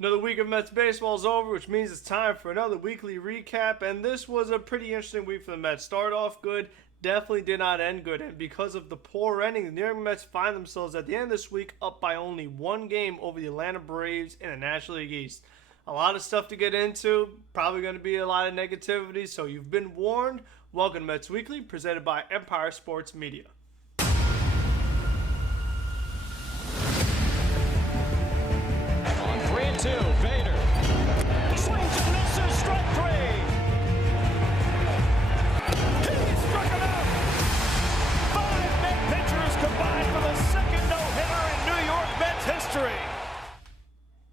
Another week of Mets baseball is over, which means it's time for another weekly recap. And this was a pretty interesting week for the Mets. Started off good, definitely did not end good. And because of the poor ending, the New York Mets find themselves at the end of this week up by only one game over the Atlanta Braves in the National League East. A lot of stuff to get into, probably going to be a lot of negativity, so you've been warned. Welcome to Mets Weekly, presented by About Sports Media. Two, Vader swings and misses, strike three. He struck him out. 5 Met pitchers combined for the second no-hitter in New York Mets history.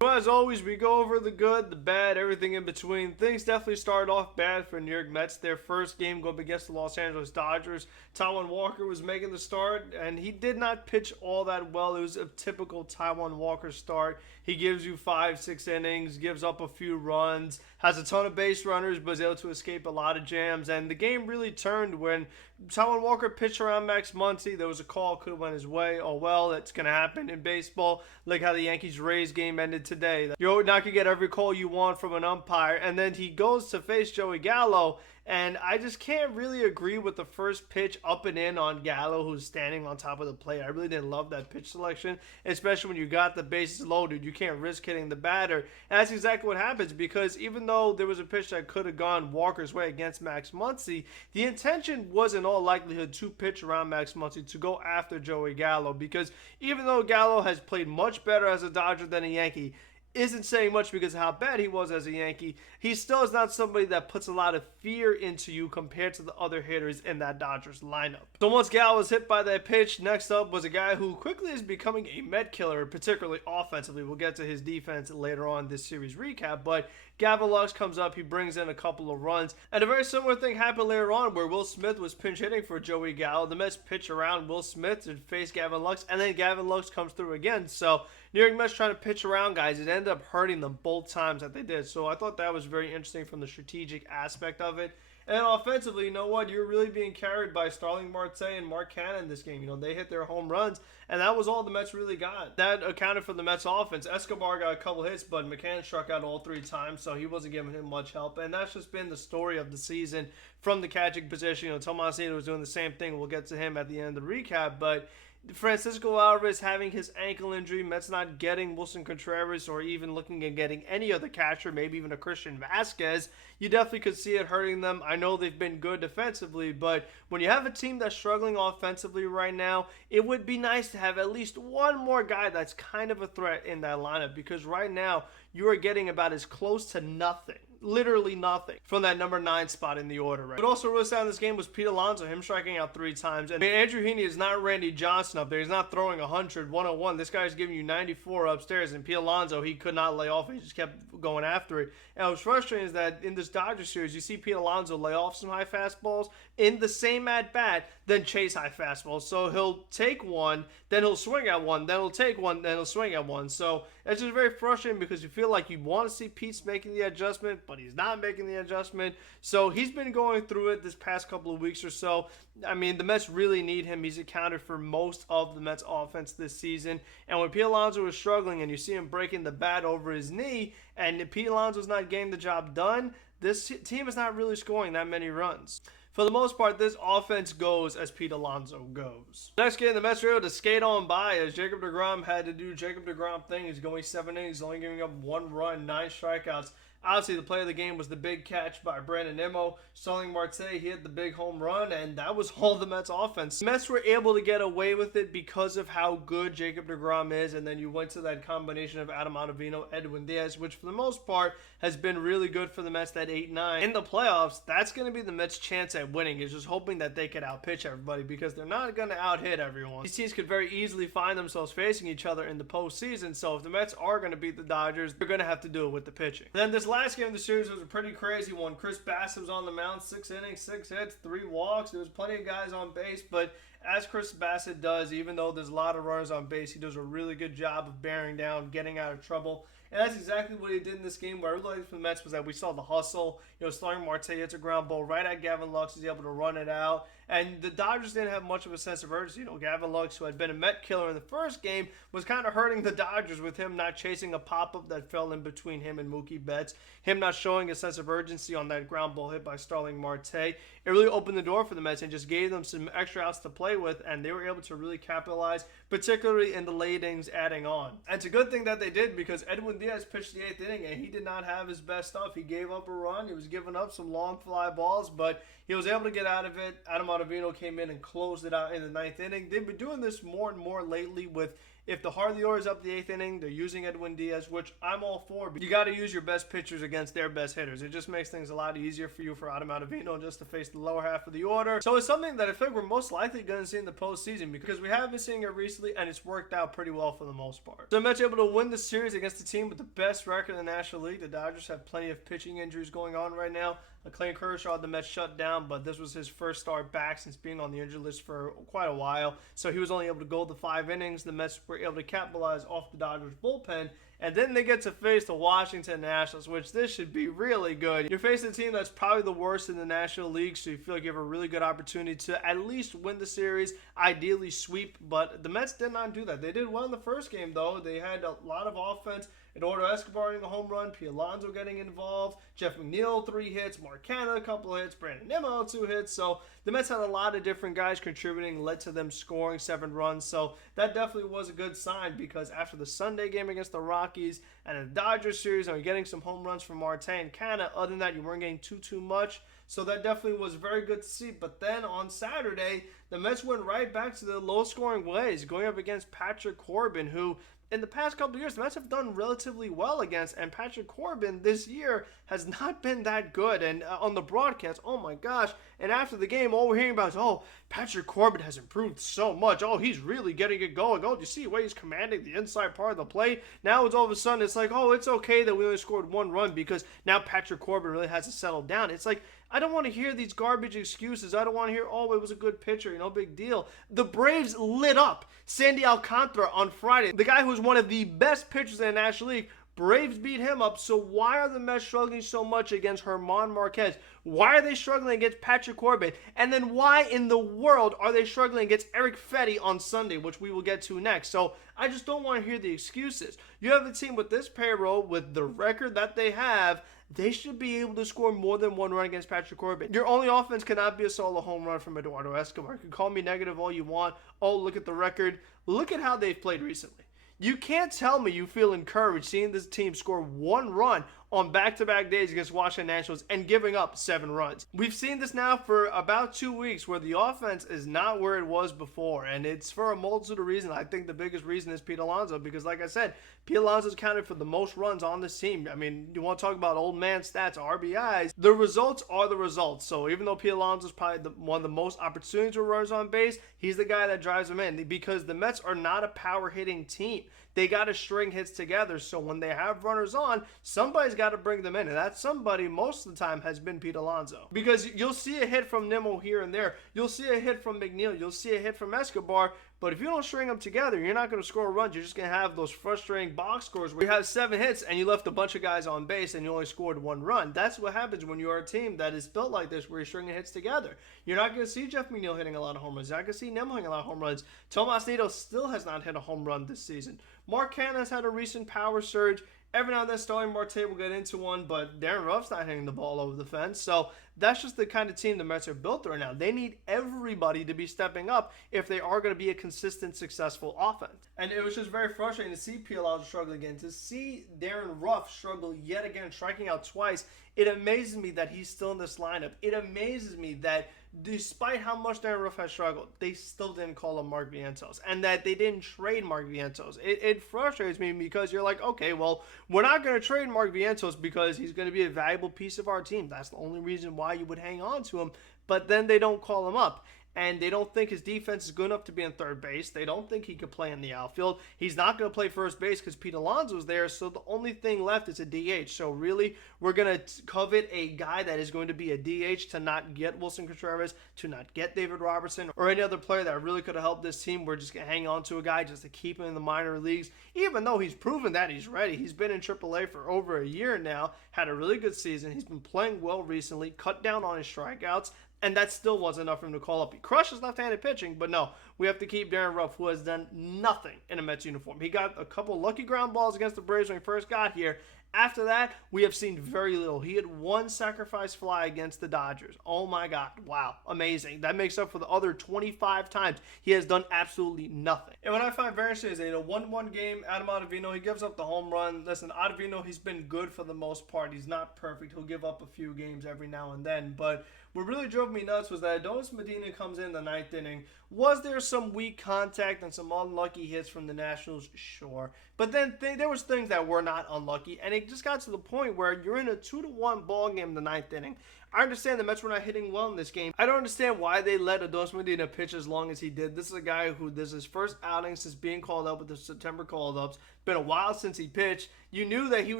As always, we go over the good, the bad, everything in between. Things definitely started off bad for New York Mets. Their first game going up against the Los Angeles Dodgers. Taijuan Walker was making the start, and he did not pitch all that well. It was a typical Taijuan Walker start. He gives you 5-6 innings, gives up a few runs, has a ton of base runners, but is able to escape a lot of jams. And the game really turned when Taijuan Walker pitched around Max Muncy. There was a call, could have went his way. Oh well, that's going to happen in baseball. Like how the Yankees-Rays game ended today. You're not going to get every call you want from an umpire. And then he goes to face Joey Gallo. And I just can't really agree with the first pitch up and in on Gallo, who's standing on top of the plate. I really didn't love that pitch selection, especially when you got the bases loaded. You can't risk hitting the batter. And that's exactly what happens, because even though there was a pitch that could have gone Walker's way against Max Muncy, the intention was in all likelihood to pitch around Max Muncy, to go after Joey Gallo, because even though Gallo has played much better as a Dodger than a Yankee, isn't saying much because of how bad he was as a Yankee, he still is not somebody that puts a lot of fear into you compared to the other hitters in that Dodgers lineup. So once Gallo was hit by that pitch, next up was a guy who quickly is becoming a Met killer, particularly offensively. We'll get to his defense later on in this series recap, but Gavin Lux comes up, he brings in a couple of runs, and a very similar thing happened later on where Will Smith was pinch hitting for Joey Gallo. The Mets pitch around Will Smith to face Gavin Lux, and then Gavin Lux comes through again. So New York Mets trying to pitch around guys, it ended up hurting them both times that they did. So I thought that was very interesting from the strategic aspect of it. And offensively, you know what? You're really being carried by Starling Marte and Mark Cannon this game. You know, they hit their home runs, and that was all the Mets really got. That accounted for the Mets offense. Escobar got a couple hits, but McCann struck out all 3 times, so he wasn't giving him much help. And that's just been the story of the season from the catching position. You know, Tomasino was doing the same thing. We'll get to him at the end of the recap, but Francisco Alvarez having his ankle injury, Mets not getting Wilson Contreras or even looking at getting any other catcher, maybe even a Christian Vasquez, you definitely could see it hurting them. I know they've been good defensively, but when you have a team that's struggling offensively right now, it would be nice to have at least one more guy that's kind of a threat in that lineup, because right now you are getting about as close to nothing, literally nothing, from that number 9 spot in the order. Right? But also really sad in this game was Pete Alonso, him striking out 3 times. And Andrew Heaney is not Randy Johnson up there. He's not throwing 100, 101. This guy's giving you 94 upstairs. And Pete Alonso, he could not lay off. He just kept going after it. And what's frustrating is that in this Dodgers series, you see Pete Alonso lay off some high fastballs in the same at-bat, then chase high fastballs. So he'll take one, then he'll swing at one, then he'll take one, then he'll swing at one. So it's just very frustrating because you feel like you want to see Pete's making the adjustment, but he's not making the adjustment. So he's been going through it this past couple of weeks or so. I mean, the Mets really need him. He's accounted for most of the Mets offense this season. And when Pete Alonso is struggling and you see him breaking the bat over his knee and Pete Alonso's not getting the job done, this team is not really scoring that many runs. For the most part, this offense goes as Pete Alonso goes. Next game, the Mets were able to skate on by as Jacob deGrom had to do Jacob deGrom thing. He's going 7 innings, only giving up 1 run, 9 strikeouts. Obviously, the play of the game was the big catch by Brandon Nimmo. Starling Marte, he hit the big home run, and that was all the Mets offense. The Mets were able to get away with it because of how good Jacob deGrom is, and then you went to that combination of Adam Ottavino, Edwin Diaz, which for the most part has been really good for the Mets, that 8-9. In the playoffs, that's going to be the Mets' chance at winning, is just hoping that they could outpitch everybody, because they're not going to out-hit everyone. These teams could very easily find themselves facing each other in the postseason, so if the Mets are going to beat the Dodgers, they're going to have to do it with the pitching. Then this last game of the series was a pretty crazy one. Chris Bassitt was on the mound, 6 innings, 6 hits, 3 walks. There was plenty of guys on base, but as Chris Bassitt does, even though there's a lot of runners on base, he does a really good job of bearing down, getting out of trouble. And that's exactly what he did in this game. What I really liked from the Mets was that we saw the hustle. You know, Starling Marte hits a ground ball right at Gavin Lux. He's able to run it out. And the Dodgers didn't have much of a sense of urgency. Gavin Lux, who had been a Met killer in the first game, was kind of hurting the Dodgers with him not chasing a pop-up that fell in between him and Mookie Betts, him not showing a sense of urgency on that ground ball hit by Starling Marte. It really opened the door for the Mets and just gave them some extra outs to play with, and they were able to really capitalize, particularly in the late innings adding on. And it's a good thing that they did, because Edwin Diaz pitched the 8th inning and he did not have his best stuff. He gave up a run. He was giving up some long fly balls, but he was able to get out of it. Adam Ottavino came in and closed it out in the 9th inning. They've been doing this more and more lately with, if the Heart of the Orioles up the 8th inning, they're using Edwin Diaz, which I'm all for. But you got to use your best pitchers against their best hitters. It just makes things a lot easier for you, for Adam Ottavino, just to face the lower half of the order. So it's something that I think we're most likely going to see in the postseason, because we have been seeing it recently, and it's worked out pretty well for the most part. So the Mets able to win the series against the team with the best record in the National League. The Dodgers have plenty of pitching injuries going on right now. Clayton Kershaw, the Mets shut down, but this was his first start back since being on the injured list for quite a while. So he was only able to go the 5 innings. The Mets were able to capitalize off the Dodgers bullpen. And then they get to face the Washington Nationals, which this should be really good. You're facing a team that's probably the worst in the National League, so you feel like you have a really good opportunity to at least win the series, ideally sweep. But the Mets did not do that. They did well in the first game, though. They had a lot of offense. Eduardo Escobar getting a home run, P. Alonso getting involved, Jeff McNeil 3 hits, Mark Canha a couple of hits, Brandon Nimmo 2 hits. So the Mets had a lot of different guys contributing, led to them scoring 7 runs. So that definitely was a good sign, because after the Sunday game against the Rockies and in the Dodgers series, and you're getting some home runs from Marte and Canha, other than that, you weren't getting too much. So that definitely was very good to see. But then on Saturday, the Mets went right back to the low-scoring ways, going up against Patrick Corbin, who in the past couple of years, the Mets have done relatively well against, and Patrick Corbin this year has not been that good. And on the broadcast, oh my gosh, and after the game, all we're hearing about is, oh, Patrick Corbin has improved so much. Oh, he's really getting it going. Oh, do you see the way he's commanding the inside part of the plate? Now it's all of a sudden, it's like, oh, it's okay that we only scored 1 run because now Patrick Corbin really has to settle down. It's like, I don't want to hear these garbage excuses. I don't want to hear, oh, it was a good pitcher, no big deal. The Braves lit up Sandy Alcantara on Friday. The guy who's one of the best pitchers in the National League, Braves beat him up. So why are the Mets struggling so much against German Marquez? Why are they struggling against Patrick Corbin? And then why in the world are they struggling against Eric Fetty on Sunday, which we will get to next? So I just don't want to hear the excuses. You have a team with this payroll, with the record that they have, they should be able to score more than 1 run against Patrick Corbin. Your only offense cannot be a solo home run from Eduardo Escobar. You can call me negative all you want. Oh, look at the record. Look at how they've played recently. You can't tell me you feel encouraged seeing this team score 1 run on back-to-back days against Washington Nationals and giving up 7 runs. We've seen this now for about 2 weeks, where the offense is not where it was before, and it's for a multitude of reasons. I think the biggest reason is Pete Alonso, because like I said, Pete Alonso's counted for the most runs on this team. I mean, you want to talk about old man stats, RBIs, the results are the results. So even though Pete Alonso's probably one of the most opportunities for runners on base, he's the guy that drives them in, because the Mets are not a power-hitting team. They got to string hits together, so when they have runners on, somebody's got to bring them in, and that somebody most of the time has been Pete Alonso. Because you'll see a hit from Nimmo here and there, you'll see a hit from McNeil, you'll see a hit from Escobar, but if you don't string them together, you're not going to score runs. You're just going to have those frustrating box scores where you have 7 hits and you left a bunch of guys on base and you only scored 1 run. That's what happens when you're a team that is built like this, where you're stringing hits together. You're not going to see Jeff McNeil hitting a lot of home runs. You're not going to see Nimmo hitting a lot of home runs. Tomas Nido still has not hit a home run this season. Mark Canha has had a recent power surge. Every now and then, Starling Marte will get into one, but Darren Ruff's not hitting the ball over the fence. So that's just the kind of team the Mets are built right now. They need everybody to be stepping up if they are going to be a consistent, successful offense. And it was just very frustrating to see P. Alonso struggle again, to see Darren Ruff struggle yet again, striking out twice. It amazes me that he's still in this lineup. It amazes me that despite how much Darren Ruff has struggled, they still didn't call him Mark Vientos, and that they didn't trade Mark Vientos. It frustrates me, because you're like, okay, well, we're not going to trade Mark Vientos because he's going to be a valuable piece of our team. That's the only reason why you would hang on to him, but then they don't call him up. And they don't think his defense is good enough to be in third base. They don't think he could play in the outfield. He's not going to play first base because Pete Alonso's there, so the only thing left is a DH. So really, we're going to covet a guy that is going to be a DH to not get Wilson Contreras, to not get David Robertson, or any other player that really could have helped this team. We're just going to hang on to a guy just to keep him in the minor leagues, even though he's proven that he's ready. He's been in AAA for over a year now, had a really good season. He's been playing well recently, cut down on his strikeouts. and that still wasn't enough for him to call up. He crushes left-handed pitching, but no, we have to keep Darren Ruff, who has done nothing in a Mets uniform. He got a couple lucky ground balls against the Braves when he first got here. After that, we have seen very little. He had one sacrifice fly against the Dodgers. Oh my God. Wow. Amazing. That makes up for the other 25 times he has done absolutely nothing. And what I find very interesting is that in a 1-1 game, Adam Ottavino, he gives up the home run. Listen, Ottavino, he's been good for the most part. He's not perfect. He'll give up a few games every now and then. But what really drove me nuts was that Adonis Medina comes in the 9th inning. Was there some weak contact and some unlucky hits from the Nationals? Sure. But then there was things that were not unlucky, and it just got to the point where you're in a 2-1 ball game in the 9th inning. I understand the Mets were not hitting well in this game. I don't understand why they let Adonis Medina pitch as long as he did. This is a guy who, this is his first outing since being called up with the September call-ups. Been a while since he pitched. You knew that he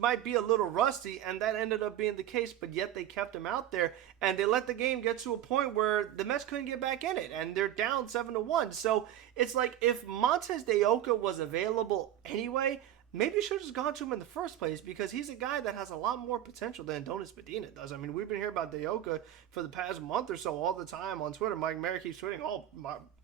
might be a little rusty, and that ended up being the case, but yet they kept him out there, and they let the game get to a point where the Mets couldn't get back in it, and they're down 7-1. So it's like, if Montez de Oca was available anyway, maybe you should have just gone to him in the first place, because he's a guy that has a lot more potential than Adonis Medina does. I mean, we've been hearing about de Oca for the past month or so all the time on Twitter. Mike Merrick keeps tweeting, oh,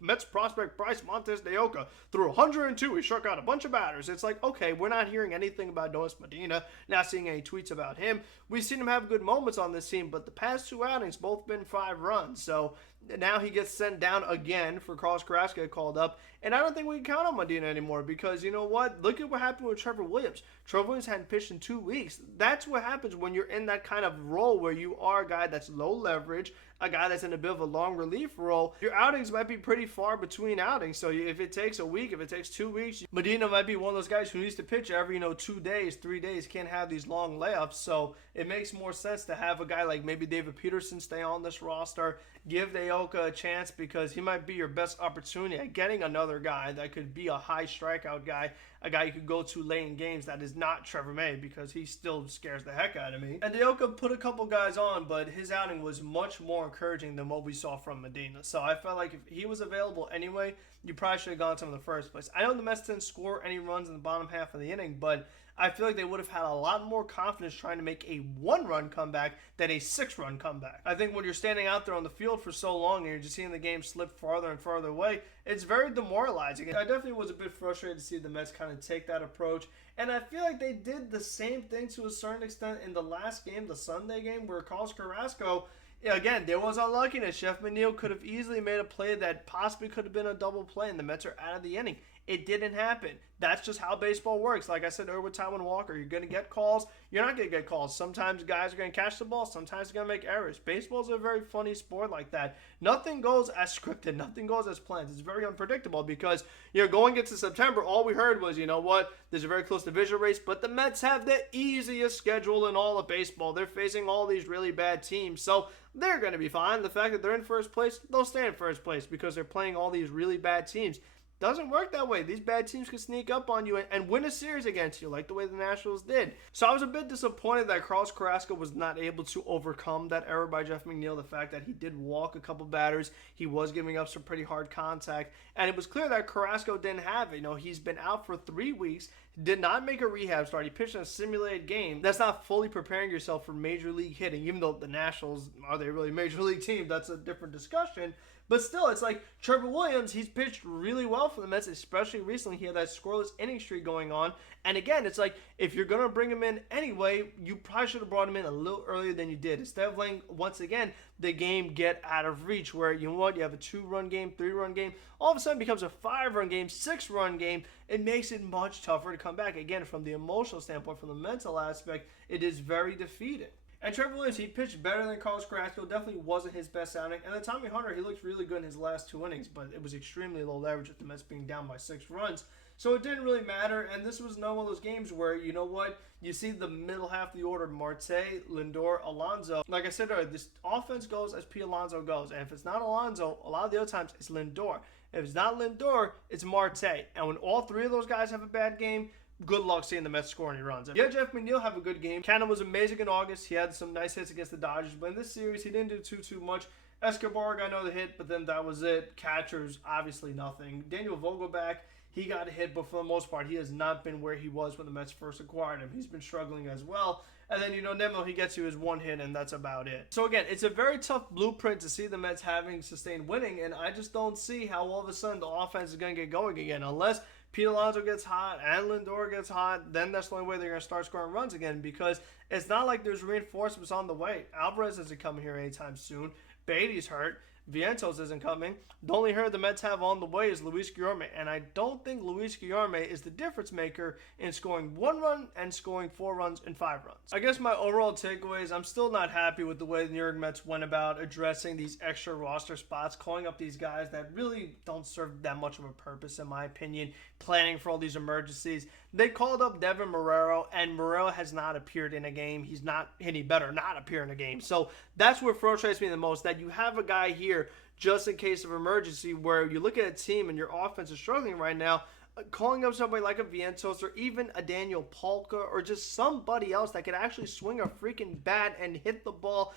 Mets prospect Bryce Montez de Oca threw 102. He struck out a bunch of batters. It's like, okay, we're not hearing anything about Adonis Medina, not seeing any tweets about him. We've seen him have good moments on this team, but the past 2 outings, both been 5 runs. So now he gets sent down again for Carlos Carrasco called up. And I don't think we can count on Medina anymore, because you know what? Look at what happened with Trevor Williams. Trevor Williams hadn't pitched in 2 weeks. That's what happens when you're in that kind of role where you are a guy that's low leverage, a guy that's in a bit of a long relief role. Your outings might be pretty far between outings. So if it takes a week, if it takes 2 weeks, Medina might be one of those guys who needs to pitch every 2 days, 3 days. Can't have these long layups. So it makes more sense to have a guy like maybe David Peterson stay on this roster. Give de Oca a chance, because he might be your best opportunity at getting another guy that could be a high strikeout guy, a guy you could go to late in games that is not Trevor May, because he still scares the heck out of me. And de Oca put a couple guys on, but his outing was much more encouraging than what we saw from Medina. So I felt like if he was available anyway, you probably should have gone to him in the first place. I know the Mets didn't score any runs in the bottom half of the inning, but I feel like they would have had a lot more confidence trying to make a 1-run comeback than a 6-run comeback. I think when you're standing out there on the field for so long and you're just seeing the game slip farther and farther away, it's very demoralizing. I definitely was a bit frustrated to see the Mets kind of take that approach. And I feel like they did the same thing to a certain extent in the last game, the Sunday game, where Carlos Carrasco, again, there was unluckiness. Jeff McNeil could have easily made a play that possibly could have been a double play, and the Mets are out of the inning. It didn't happen. That's just how baseball works. Like I said earlier with Taijuan Walker, you're going to get calls. You're not going to get calls. Sometimes guys are going to catch the ball. Sometimes they're going to make errors. Baseball's a very funny sport like that. Nothing goes as scripted. Nothing goes as planned. It's very unpredictable because, going into September, all we heard was, you know what, there's a very close division race, but the Mets have the easiest schedule in all of baseball. They're facing all these really bad teams, so they're going to be fine. The fact that they're in first place, they'll stay in first place because they're playing all these really bad teams. Doesn't work that way. These bad teams can sneak up on you and win a series against you, like the way the Nationals did. So I was a bit disappointed that Carlos Carrasco was not able to overcome that error by Jeff McNeil. The fact that he did walk a couple batters, he was giving up some pretty hard contact, and it was clear that Carrasco didn't have it. He's been out for 3 weeks, did not make a rehab start. He pitched in a simulated game. That's not fully preparing yourself for major league hitting, even though the Nationals, are they really a major league team? That's a different discussion. But still, it's like Trevor Williams, he's pitched really well for the Mets, especially recently. He had that scoreless inning streak going on. And again, it's like, if you're going to bring him in anyway, you probably should have brought him in a little earlier than you did. Instead of letting, once again, the game get out of reach where, you know what, you have a 2-run game, 3-run game, all of a sudden it becomes a 5-run game, 6-run game. It makes it much tougher to come back. Again, from the emotional standpoint, from the mental aspect, it is very defeating. And Trevor Williams, he pitched better than Carlos Carrasco. Definitely wasn't his best outing. And then Tommy Hunter, he looked really good in his last 2 innings, but it was extremely low leverage with the Mets being down by 6 runs. So it didn't really matter. And this was one of those games where, you know what, you see the middle half of the order, Marte, Lindor, Alonso. Like I said earlier, this offense goes as P. Alonso goes. And if it's not Alonso, a lot of the other times it's Lindor. If it's not Lindor, it's Marte. And when all 3 of those guys have a bad game, good luck seeing the Mets score any runs. Yeah, Jeff McNeil have a good game. Cannon was amazing in August. He had some nice hits against the Dodgers, but in this series, he didn't do too much. Escobar got another hit, but then that was it. Catchers, obviously nothing. Daniel Vogelback, he got hit, but for the most part, he has not been where he was when the Mets first acquired him. He's been struggling as well. And then, Nemo, he gets you his one hit, and that's about it. So, again, it's a very tough blueprint to see the Mets having sustained winning, and I just don't see how all of a sudden the offense is going to get going again. Unless Pete Alonso gets hot and Lindor gets hot, then that's the only way they're going to start scoring runs again, because it's not like there's reinforcements on the way. Alvarez isn't coming here anytime soon. Beatty's hurt. Vientos isn't coming. The only hurt the Mets have on the way is Luis Guillorme, and I don't think Luis Guillorme is the difference maker in scoring 1 run and scoring 4 runs and 5 runs. I guess my overall takeaway is I'm still not happy with the way the New York Mets went about addressing these extra roster spots, calling up these guys that really don't serve that much of a purpose, in my opinion, planning for all these emergencies. They called up Devin Marrero, and Marrero has not appeared in a game. He's not, and he better not appear in a game. So that's what frustrates me the most, that you have a guy here just in case of emergency, where you look at a team and your offense is struggling right now, calling up somebody like a Vientos or even a Daniel Polka or just somebody else that could actually swing a freaking bat and hit the ball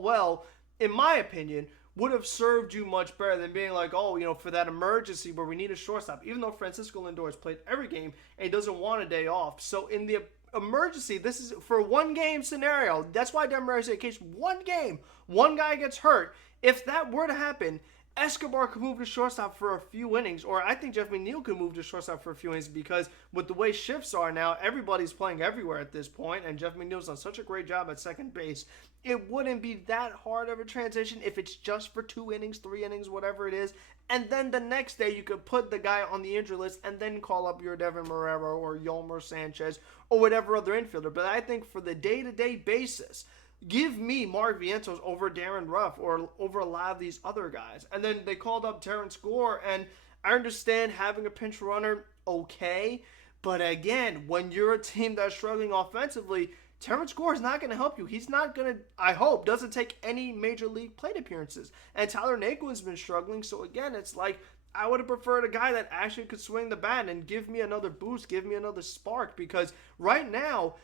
well, in my opinion, would have served you much better than being like, oh, for that emergency where we need a shortstop, even though Francisco Lindor has played every game and he doesn't want a day off. So in the emergency, this is for 1 game scenario. That's why Denver said in case 1 game, 1 guy gets hurt. If that were to happen, Escobar could move to shortstop for a few innings, or I think Jeff McNeil could move to shortstop for a few innings, because with the way shifts are now, everybody's playing everywhere at this point, and Jeff McNeil's done such a great job at second base. It wouldn't be that hard of a transition if it's just for 2 innings, 3 innings, whatever it is, and then the next day you could put the guy on the injury list and then call up your Devin Marrero or Yolmer Sanchez or whatever other infielder. But I think for the day-to-day basis, give me Mark Vientos over Darren Ruff or over a lot of these other guys. And then they called up Terrence Gore, and I understand having a pinch runner, okay. But again, when you're a team that's struggling offensively, Terrence Gore is not going to help you. He's not going to, I hope, doesn't take any major league plate appearances. And Tyler Naquin's been struggling. So again, it's like, I would have preferred a guy that actually could swing the bat and give me another boost, give me another spark. Because right now,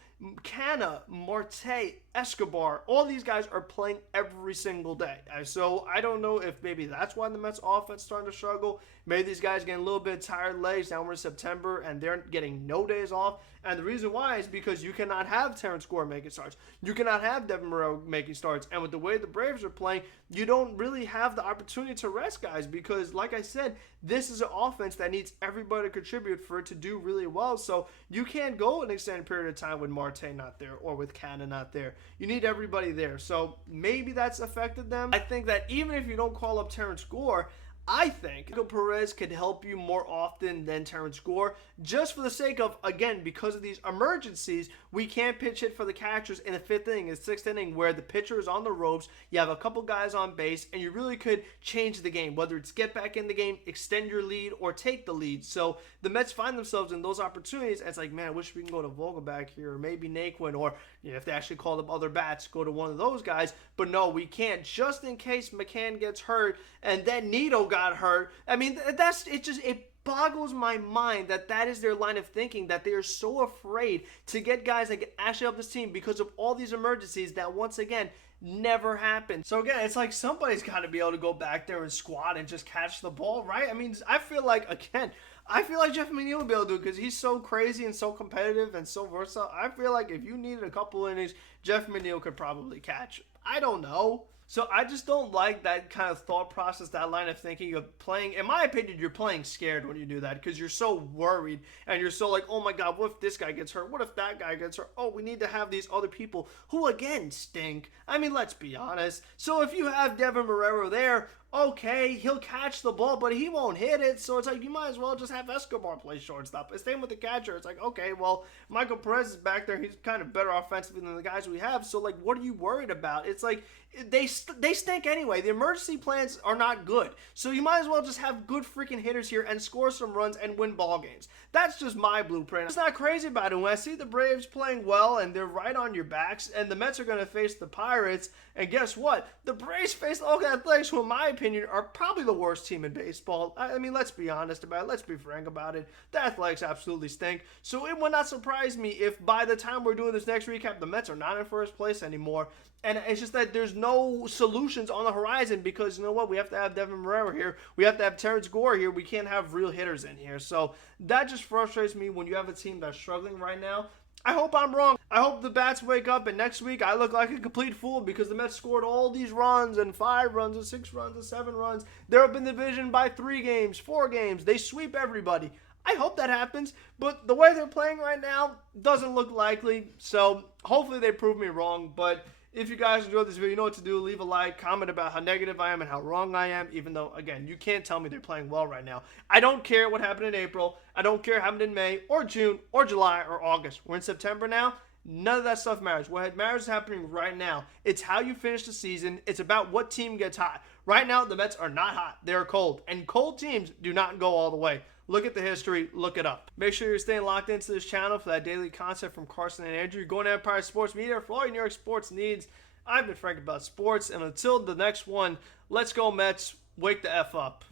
Canna, Marte, Escobar, all these guys are playing every single day. So I don't know if maybe that's why the Mets offense is starting to struggle. Maybe these guys getting a little bit tired legs. Now we're in September and they're getting no days off. And the reason why is because you cannot have Terrence Gore making starts. You cannot have Devin Marrero making starts. And with the way the Braves are playing, you don't really have the opportunity to rest guys, because like I said, this is an offense that needs everybody to contribute for it to do really well. So you can't go an extended period of time with Marte not there or with Canna not there. You need everybody there. So maybe that's affected them. I think that even if you don't call up Terrence Gore, I think Michael Perez could help you more often than Terrence Gore, just for the sake of, again, because of these emergencies, we can't pitch hit for the catchers in the 5th inning and 6th inning where the pitcher is on the ropes, you have a couple guys on base, and you really could change the game, whether it's get back in the game, extend your lead, or take the lead. So the Mets find themselves in those opportunities, and it's like, man, I wish we can go to Vogelback here, or maybe Naquin, or if they actually called up other bats, go to one of those guys. But no, we can't, just in case McCann gets hurt, and then Nito got hurt. I mean, it boggles my mind that is their line of thinking, that they are so afraid to get guys that can actually help this team because of all these emergencies that, once again, never happen. So again, it's like somebody's got to be able to go back there and squat and just catch the ball, right? I mean, I feel like Jeff McNeil will be able to do it because he's so crazy and so competitive and so versatile. I feel like if you needed a couple innings, Jeff McNeil could probably catch. I don't know. So I just don't like that kind of thought process, that line of thinking of playing. In my opinion, you're playing scared when you do that because you're so worried and you're so like, oh my God, what if this guy gets hurt? What if that guy gets hurt? Oh, we need to have these other people who, again, stink. I mean, let's be honest. So if you have Devin Marrero there, okay, he'll catch the ball, but he won't hit it. So it's like, you might as well just have Escobar play shortstop. Same with the catcher. It's like, okay, well, Michael Perez is back there. He's kind of better offensively than the guys we have. So, like, what are you worried about? It's like, they stink anyway. The emergency plans are not good. So you might as well just have good freaking hitters here and score some runs and win ball games. That's just my blueprint. It's not crazy about it. When I see the Braves playing well and they're right on your backs and the Mets are going to face the Pirates, and guess what? The Braves face the Oakland Athletics, who in my opinion are probably the worst team in baseball. I mean, let's be honest about it. Let's be frank about it. The Athletics absolutely stink. So it would not surprise me if by the time we're doing this next recap, the Mets are not in first place anymore. And it's just that there's no solutions on the horizon, because you know what? We have to have Devin Marrero here. We have to have Terrence Gore here. We can't have real hitters in here. So that just frustrates me when you have a team that's struggling right now. I hope I'm wrong. I hope the bats wake up and next week I look like a complete fool because the Mets scored all these runs and 5 runs and 6 runs and 7 runs. They're up in the division by 3 games, 4 games. They sweep everybody. I hope that happens, but the way they're playing right now doesn't look likely. So hopefully they prove me wrong. But if you guys enjoyed this video, you know what to do. Leave a like, comment about how negative I am and how wrong I am, even though, again, you can't tell me they're playing well right now. I don't care what happened in April. I don't care what happened in May or June or July or August. We're in September now. None of that stuff matters. What matters is happening right now. It's how you finish the season. It's about what team gets hot. Right now, the Mets are not hot. They're cold. And cold teams do not go all the way. Look at the history. Look it up. Make sure you're staying locked into this channel for that daily content from Carson and Andrew. Going to Empire Sports Media for all your New York sports needs. I've been Frank About Sports. And until the next one, let's go Mets. Wake the F up.